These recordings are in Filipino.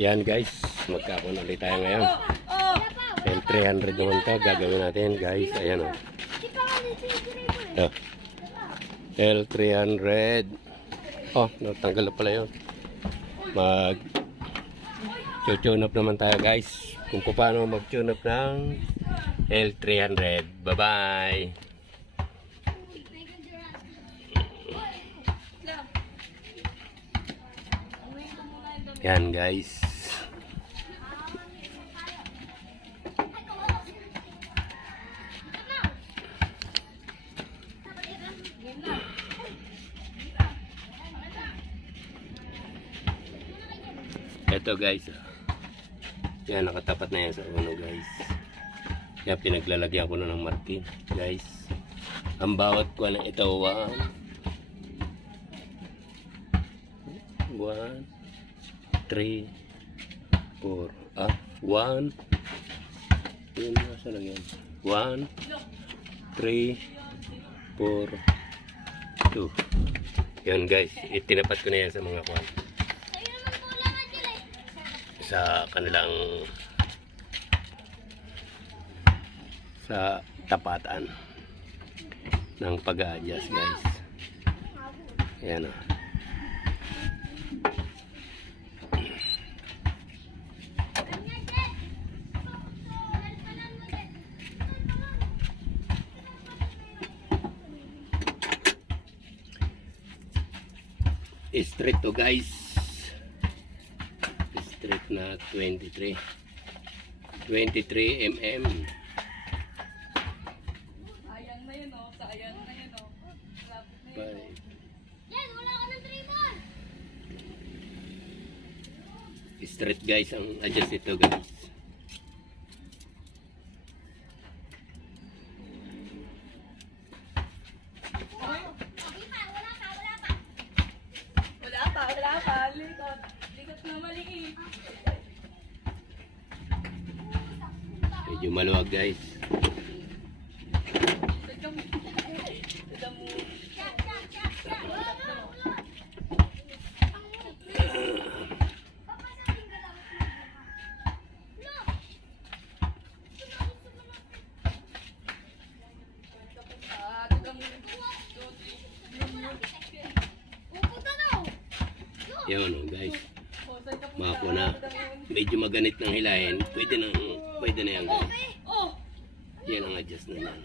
Yan guys, magkakon ulit tayo ngayon. L300 naman to, gagawin natin guys. Ayan o. L300. Oh, natanggal na pala yun. Tune up naman tayo guys. Kung paano mag-tune up ng L300. Bye bye. Yan guys. Ito guys. Yan, nakatapat na yan sa uno guys. Kaya pinaglalagyan ko na ng marking guys. Ang bawat ko na ito 1 3 4 1 yun, nasa lang yan 1 3 4 2 yun guys, itinapat ko na yan sa mga kwan sa kanilang sa tapatan ng pag-a-adjust guys. Ayan o. Straight to guys. Straight na 23 mm. Sayang na yun o. Sayang na yun o. Lapit na yun o. Yan, wala ka ng tribon. Straight guys ang adjust ito guys. Wala pa. Likot. Likot na maliit. Medyo maluwag guys. Yun guys. Mako na. Medyo maganit ng hilahin. Pwede na yan guys. Yan ang adjust na yan.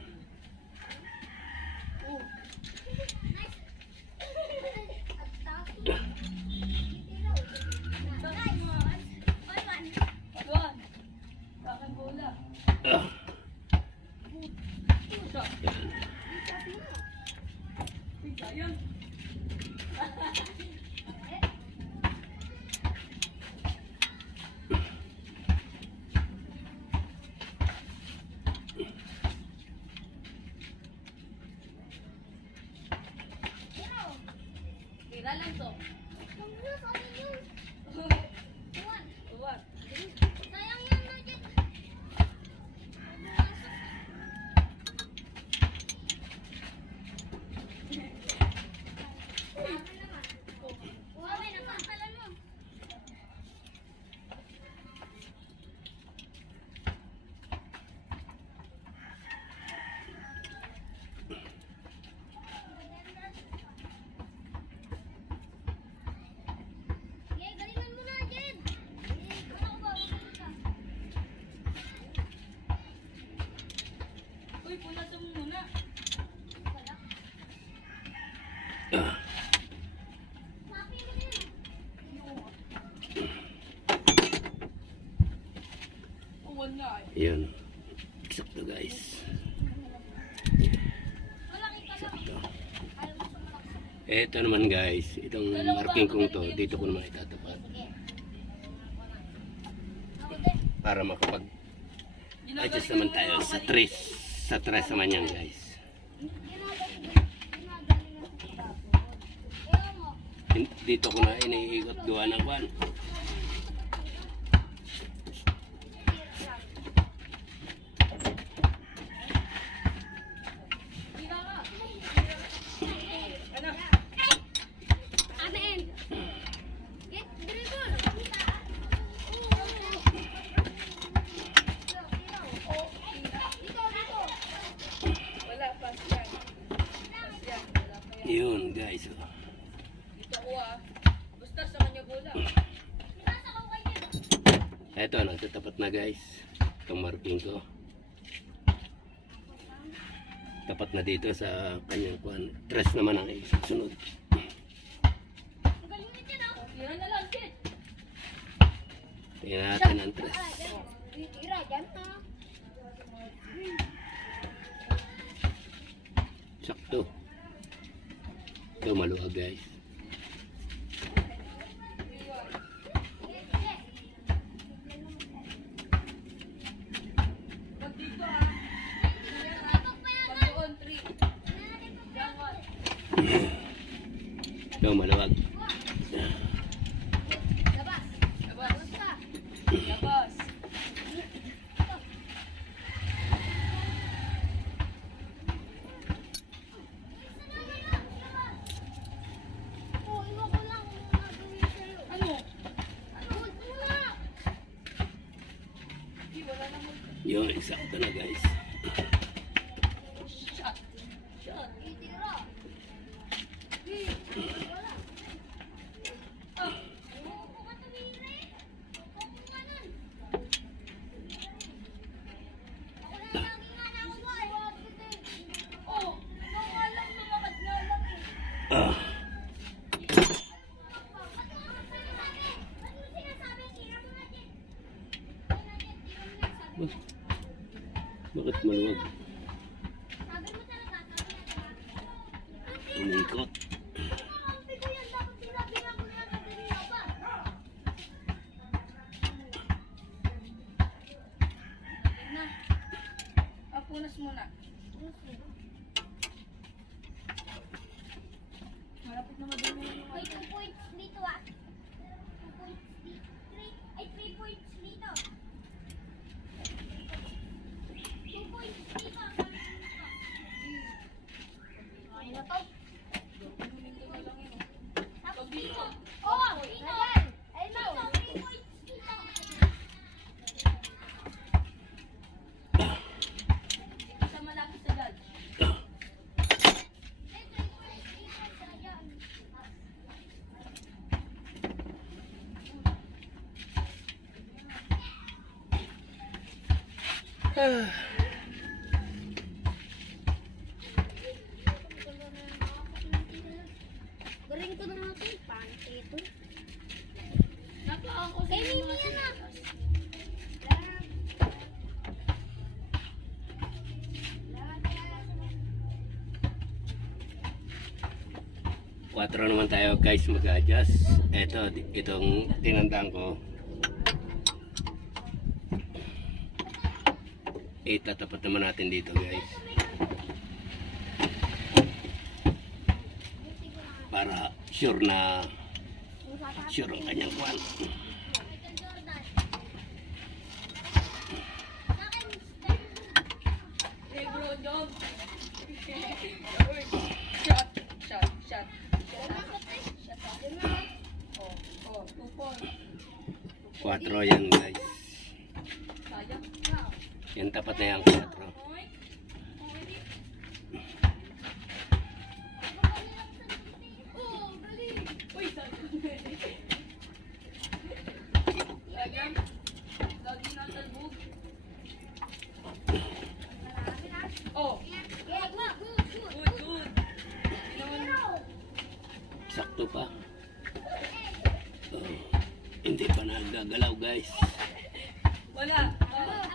Tira lang to. Sayang yan na dyan. Uwawin ang pantalan mo. Galingan mo na, Jed. Uy, punasan mo muna. Uwan na eh. Yun. Eksakto guys. Eksakto. Ito naman guys. Itong marking kong to. Dito ko naman itatapat. Para makapag-adjust naman tayo sa trace. Sa trace naman yan guys. Dito ko na iniikot gawa ng kwan. Amen. Get dribble. Yun guys. Dito ko Basta sa kanya bola. Nasa ko kayo. Eto, nagtatapat na guys. Itong marking ko. Tapat na dito sa kanyang kuhan. Tres naman ang sunod. Ang galing nito na. Tira na lang, Jet. Tingnan natin ang tres. Tira, dyan na. Sakto. Ito maluwag guys. Pag dito Pag doon, 3. Yan, 1. Ito maluwag. Labas. Labas. Basta. Labas. Oh, iwan ko lang kung ano gagawin sa'yo. Ano? Huwag mo na. Di, wala naman. Yung eksakto na guys. Shot. Shot. Itira. Wala. Huwag ko ka tumiri. Huwag mo nga nun. Ako na lagi nga na ako ba? Oh, ikaw nga lang, lumakad nga lang eh. Ah, Ba't mo ako sinasabi? Ba't mo sinasabi? Tira mo na, Jen. Tira na, Jen. Tira mo na. Sabi mo. bakit maluwag? Sabi mo talaga. Sabi na talaga. Umikot. Kampi ko yan. Dapat sinabi nga ko na kanina pa. Na. Punas muna. Malapit na madami na yung May 2 points dito 2 points dito. 3 points dito. 2 points dito. Ay na to. Minto na lang yun. Tapos dito. Oh, dito. Ay no. 3 points dito. Isa malapit sa judge. Galing ko na natin. Paano ito? Napaka ko Kay Mimi yan na. 4 naman tayo guys mag-adjust. Itong tinandaan ko. 8 tatapat naman natin dito guys. Para sure na sure ang kanyang kwan. Michael Jordan. Lebron James. Shot. Shot. Shot. Oh, 2 points. 4 yan guys. Sayang. Yan tapat na yan 4. Point. Oh, galing. Uy, sayang. Lagyan. Lagi na talbog. Oh, good, good. Hindi naman. Sakto pa. Oh, hindi pa nagagalaw guys. Wala.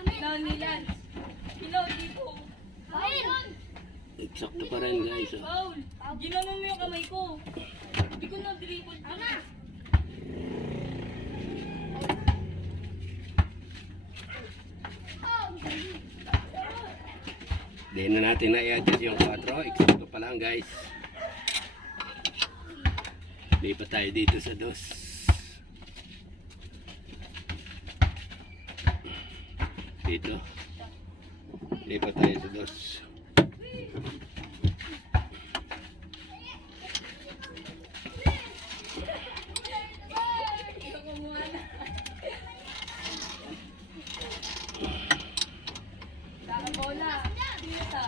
Hilaw ni Lance. Hilaw dito. Sakto pa rin guys. Oh. Foul. Ginamon mo yung kamay ko. Hindi ko na-dribble pa. Di na natin na-adjust yung 4. Eksakto pa lang guys. Di pa tayo dito sa 2. Dito. Di pa tayo sa 2. Ikaw kumuha na. Saka bola. Pinata.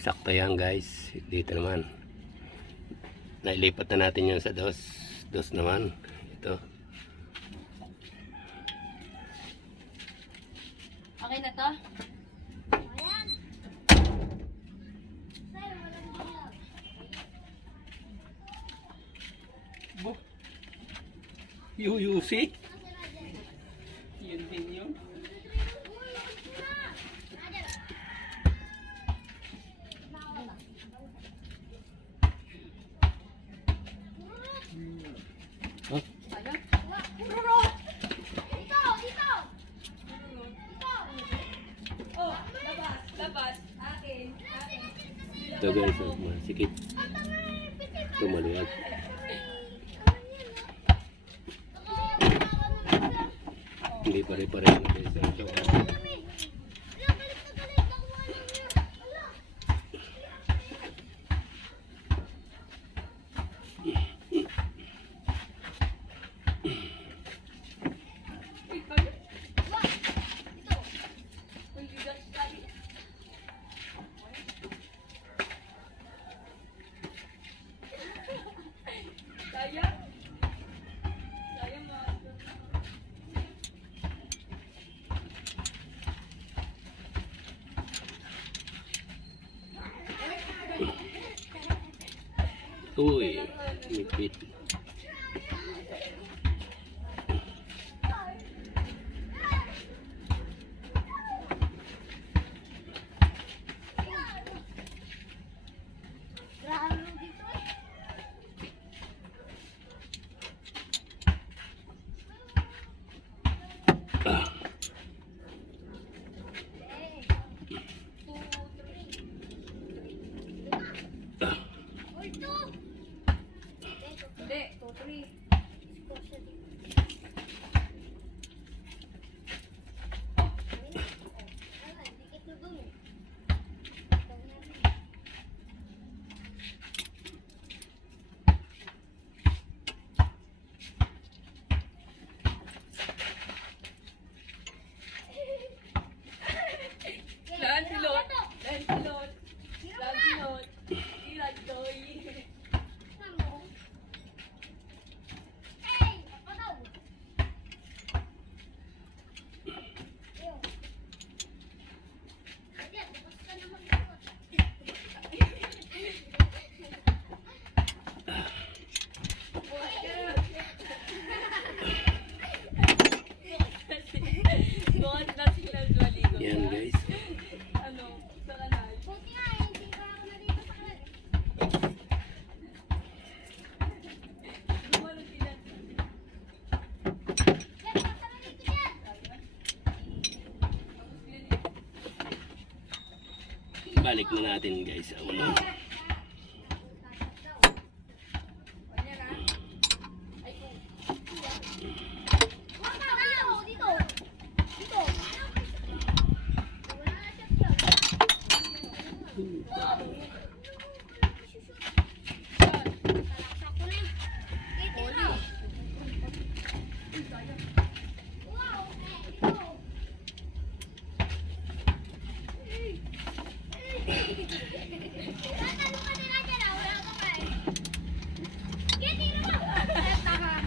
Sakto yan guys. Dito naman. Nailipat na natin yun sa dos. Dos naman. Ito. Okay na to? Ayan. Sir, walang dilaw. UUC? Yun din yun. Huh? Ano? Dito! Dito! Dito! Oh, labas, labas. Akin, akin. Ito guys, masikip. Ito maluwag. Hindi pare-pareho guys. Ito. Wait, bakit? Ang bigat tayo. Sayang. Sayang mga. Uy, mipit. Ah, ah. Hindi, 2, 3. Lancelot. Lancelot. Lancelot. Lancelot. Bukas na sila maligo. Yan guys. Ano, sa kanal. Gumano sila. Balik na natin guys sa uno.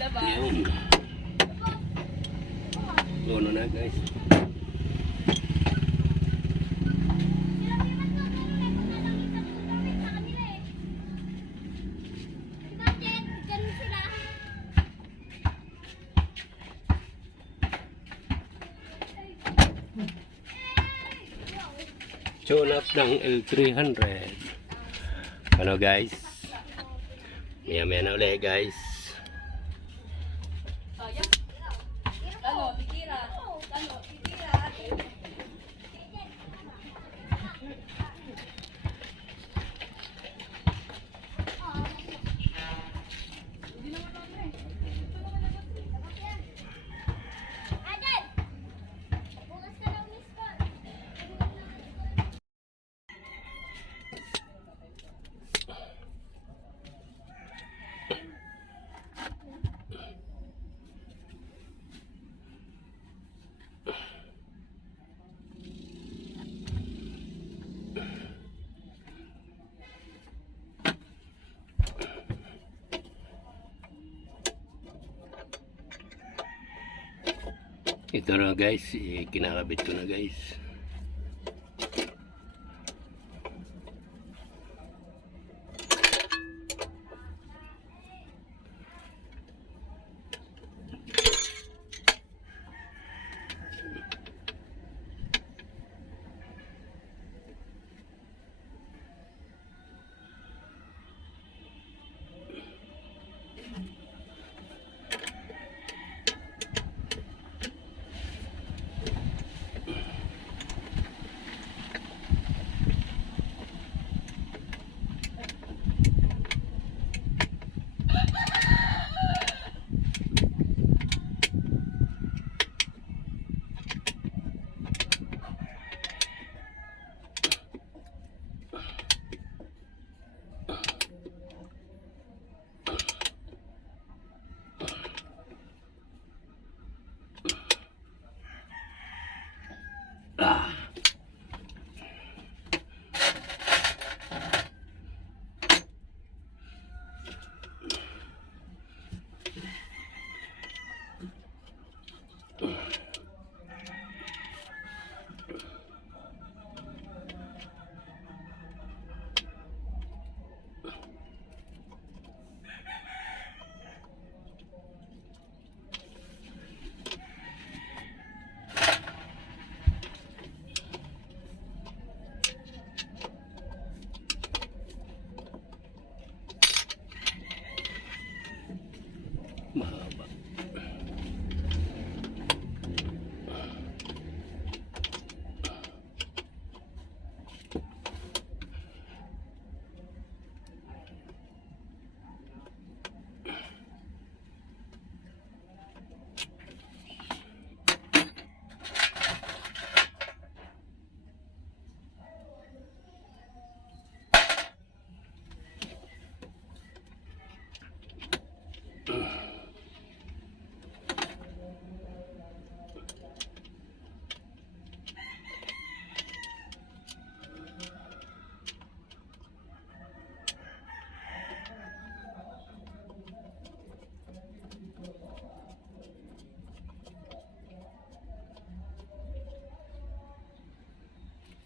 Diba? Yun. Uno na guys. Tune up ng L300. Ano guys? Maya na ulit guys. Sayang. Ano, titira. Ano, titira. Hindi naman ako eh. Ito naman ako eh. Ito na guys, kinakabit ko na guys. Ah. Mahaba.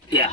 Yeah.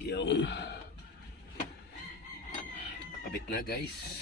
Yung kabit na guys.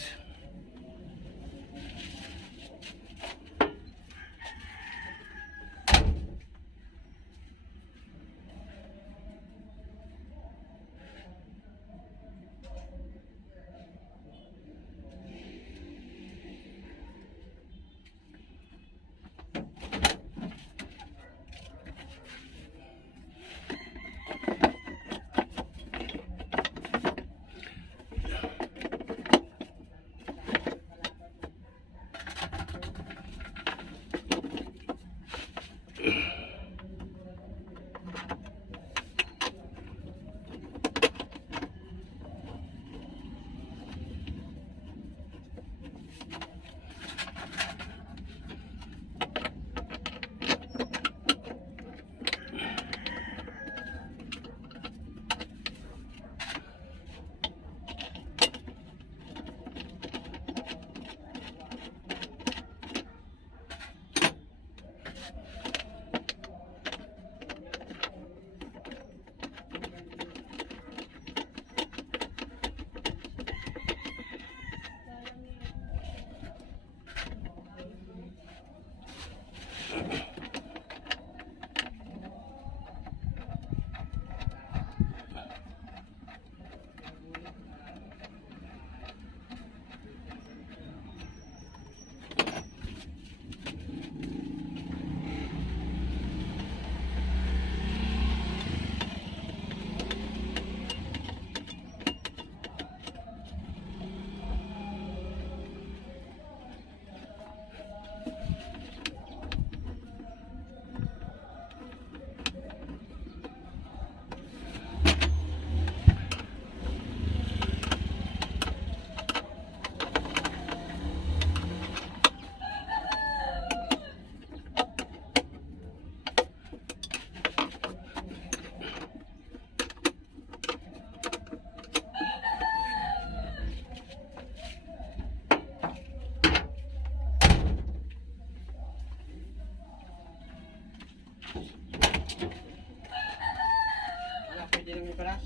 paras.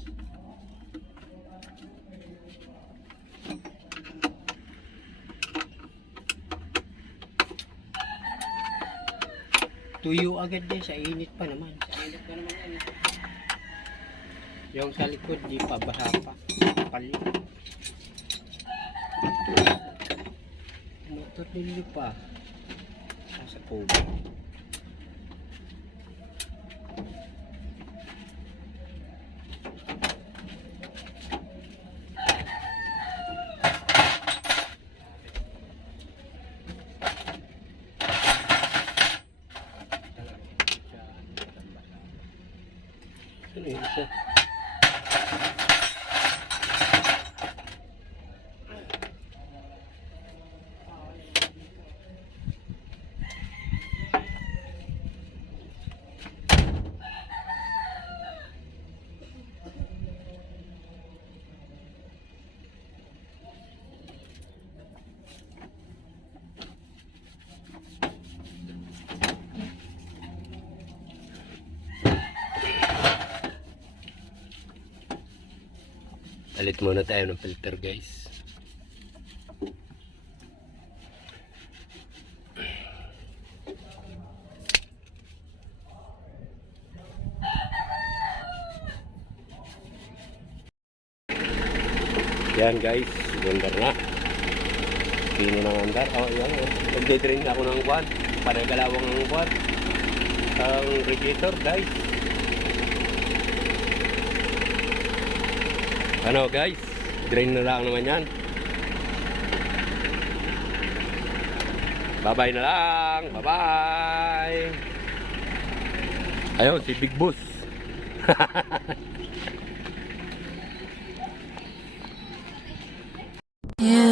Tuyo agad din, sa init pa naman. Sa init pa naman yan. Yung sa likod, di pa, basa pa. Pali. Motor nilo pa. Sa kubo. Ano yung isa? Palit muna tayo ng filter guys. Yan guys, gandar na. Pino ng andar. Oh, yan. Nagde-drain ako ng quad. Panagalawang ng quad. Ang radiator guys. Ano guys, drain na lang naman yan. Bye-bye na lang. Bye-bye. Ayun, si Big Boss. You